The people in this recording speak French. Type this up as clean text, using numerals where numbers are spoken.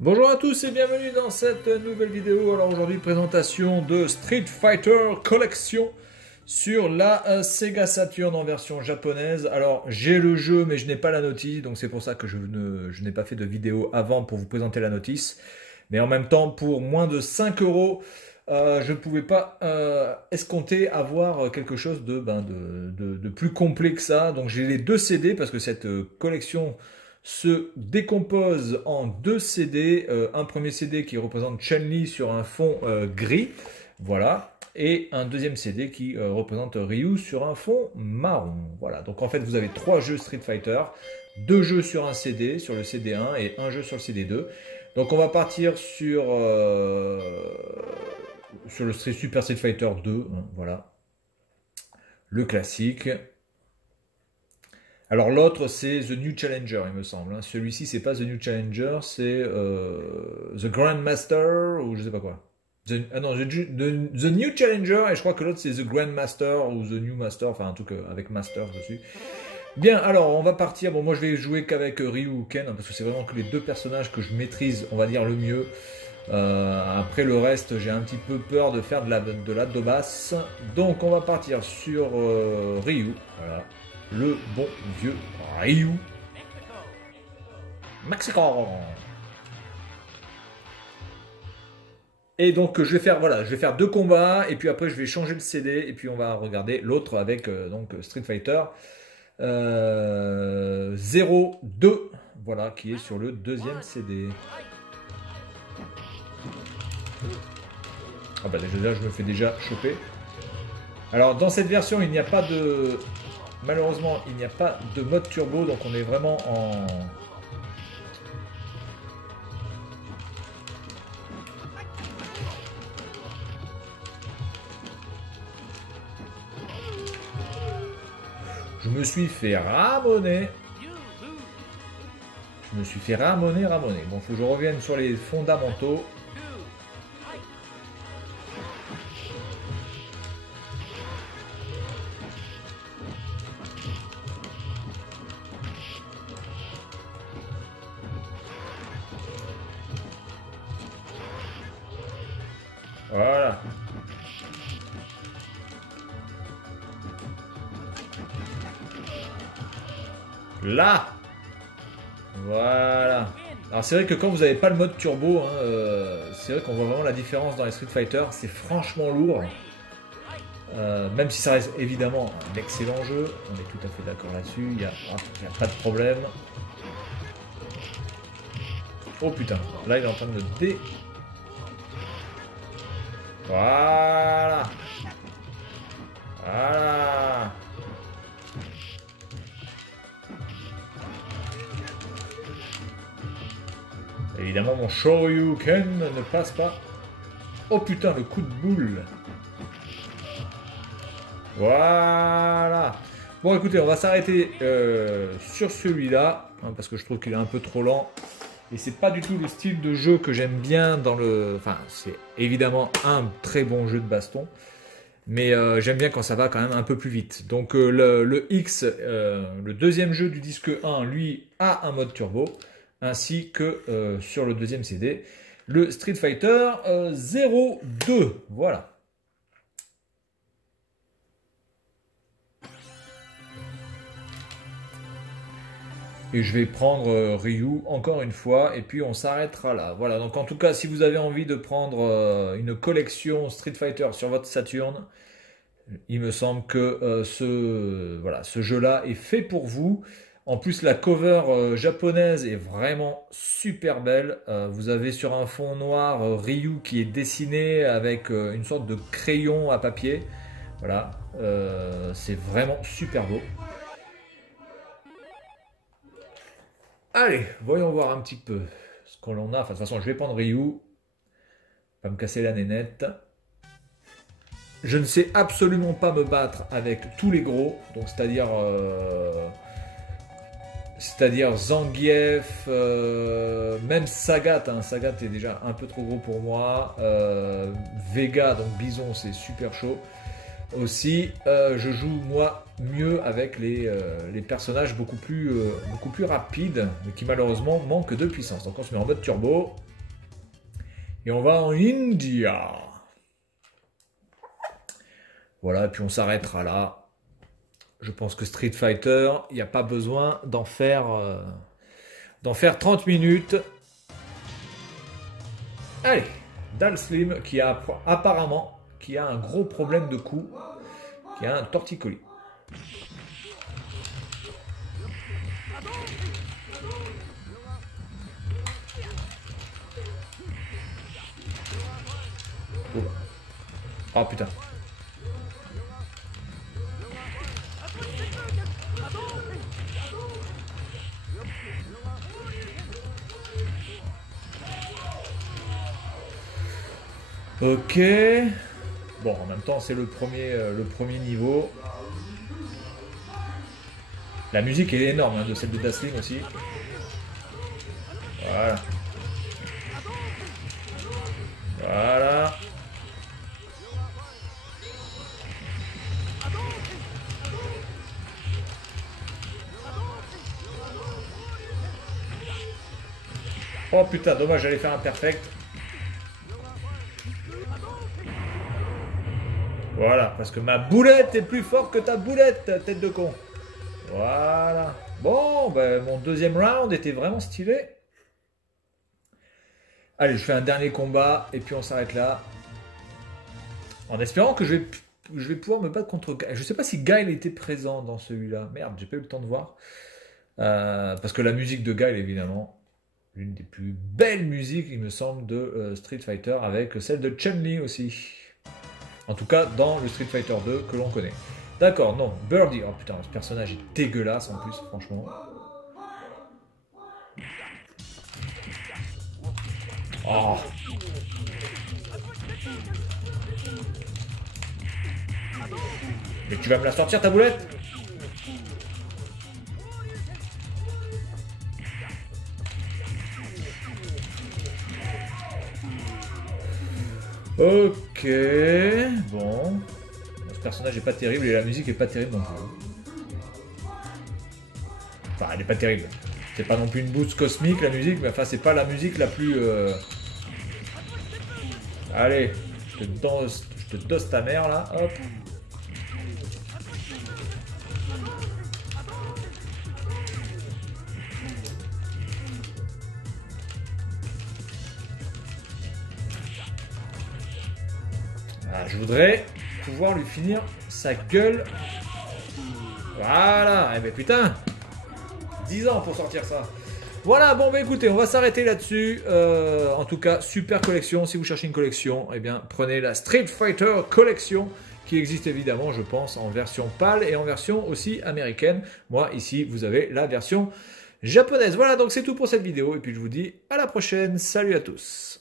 Bonjour à tous et bienvenue dans cette nouvelle vidéo. Alors aujourd'hui, présentation de Street Fighter Collection sur la Sega Saturn en version japonaise. Alors j'ai le jeu mais je n'ai pas la notice, donc c'est pour ça que je n'ai pas fait de vidéo avant pour vous présenter la notice. Mais en même temps, pour moins de 5 euros, je ne pouvais pas escompter avoir quelque chose de plus complet que ça. Donc j'ai les deux CD parce que cette collection se décompose en deux CD. Un premier CD qui représente Chun-Li sur un fond gris, voilà, et un deuxième CD qui représente Ryu sur un fond marron. Voilà, donc en fait vous avez trois jeux Street Fighter, deux jeux sur un CD, sur le CD1 et un jeu sur le CD2. Donc on va partir sur le Super Street Fighter 2, hein, voilà, le classique. Alors l'autre c'est The New Challenger il me semble, hein. Celui-ci c'est pas The New Challenger, c'est The Grandmaster ou je sais pas quoi. Non, The New Challenger et je crois que l'autre c'est The Grandmaster ou The New Master, enfin un truc avec Master dessus. Bien, alors on va partir, bon moi je vais jouer qu'avec Ryu ou Ken, hein, parce que c'est vraiment que les deux personnages que je maîtrise, on va dire le mieux. Après le reste j'ai un petit peu peur de faire de la daubasse. Donc on va partir sur Ryu, voilà. Le bon vieux Ryu. Mexico. Et donc je vais faire voilà, je vais faire deux combats et puis après je vais changer le CD et puis on va regarder l'autre avec donc Street Fighter 02, voilà, qui est sur le deuxième CD. Ah bah déjà je me fais déjà choper. Alors dans cette version il n'y a pas de... Malheureusement, il n'y a pas de mode turbo, donc on est vraiment en... Je me suis fait ramoner. Je me suis fait ramoner. Bon, faut que je revienne sur les fondamentaux. Voilà. Là. Voilà. Alors c'est vrai que quand vous n'avez pas le mode turbo, hein, c'est vrai qu'on voit vraiment la différence dans les Street Fighter. C'est franchement lourd. Même si ça reste évidemment un excellent jeu. On est tout à fait d'accord là-dessus. Il n'y a pas de problème. Oh putain. Là il est en train de me dé... Voilà. Voilà. Évidemment, mon Shoryuken ne passe pas. Oh putain, le coup de boule. Voilà. Bon, écoutez, on va s'arrêter sur celui-là, hein, parce que je trouve qu'il est un peu trop lent. Et c'est pas du tout le style de jeu que j'aime bien dans le... Enfin, c'est évidemment un très bon jeu de baston. Mais j'aime bien quand ça va quand même un peu plus vite. Donc le X, le deuxième jeu du disque 1, lui, a un mode turbo. Ainsi que sur le deuxième CD, le Street Fighter 02. Voilà. Et je vais prendre Ryu encore une fois et puis on s'arrêtera là. Voilà, donc en tout cas si vous avez envie de prendre une collection Street Fighter sur votre Saturn, il me semble que ce jeu-là est fait pour vous. En plus la cover japonaise est vraiment super belle. Vous avez sur un fond noir Ryu qui est dessiné avec une sorte de crayon à papier. Voilà, c'est vraiment super beau. Allez, voyons voir un petit peu ce qu'on en a. Enfin, de toute façon, je vais prendre Ryu. Pas me casser la nénette. Je ne sais absolument pas me battre avec tous les gros. Donc, c'est-à-dire Zangief, même Sagat. Hein. Sagat est déjà un peu trop gros pour moi. Vega, donc Bison, c'est super chaud. Aussi, je joue moi mieux avec les personnages beaucoup plus rapides, mais qui malheureusement manquent de puissance. Donc on se met en mode turbo. Et on va en India. Voilà, et puis on s'arrêtera là. Je pense que Street Fighter, il n'y a pas besoin d'en faire 30 minutes. Allez, Dalslim qui a apparemment un gros problème de cou, qui a un torticolis. Oh putain. Ok. Bon, en même temps, c'est le premier niveau. La musique est énorme, hein, de celle de Dalslim aussi. Voilà. Voilà. Oh putain, dommage, j'allais faire un perfect. Voilà, parce que ma boulette est plus forte que ta boulette, tête de con. Voilà. Bon, ben, mon deuxième round était vraiment stylé. Allez, je fais un dernier combat et puis on s'arrête là. En espérant que je vais pouvoir me battre contre Guile. Je sais pas si Guile était présent dans celui-là. Merde, j'ai pas eu le temps de voir. Parce que la musique de Guile, évidemment, l'une des plus belles musiques, il me semble, de Street Fighter, avec celle de Chun-Li aussi. En tout cas, dans le Street Fighter 2 que l'on connaît. D'accord, non, Birdie. Oh putain, ce personnage est dégueulasse en plus, franchement. Oh. Mais tu vas me la sortir ta boulette? Ok, bon. Ce personnage est pas terrible et la musique est pas terrible non plus. Enfin, elle est pas terrible. C'est pas non plus une boost cosmique la musique, mais enfin, c'est pas la musique la plus... Allez, je te dose ta mère là, hop. Ah, je voudrais pouvoir lui finir sa gueule. Voilà, eh ben putain, 10 ans pour sortir ça. Voilà, bon bah écoutez, on va s'arrêter là-dessus. En tout cas, super collection. Si vous cherchez une collection, eh bien prenez la Street Fighter Collection, qui existe évidemment, je pense, en version PAL et en version aussi américaine. Moi, ici, vous avez la version japonaise. Voilà, donc c'est tout pour cette vidéo. Et puis je vous dis à la prochaine. Salut à tous.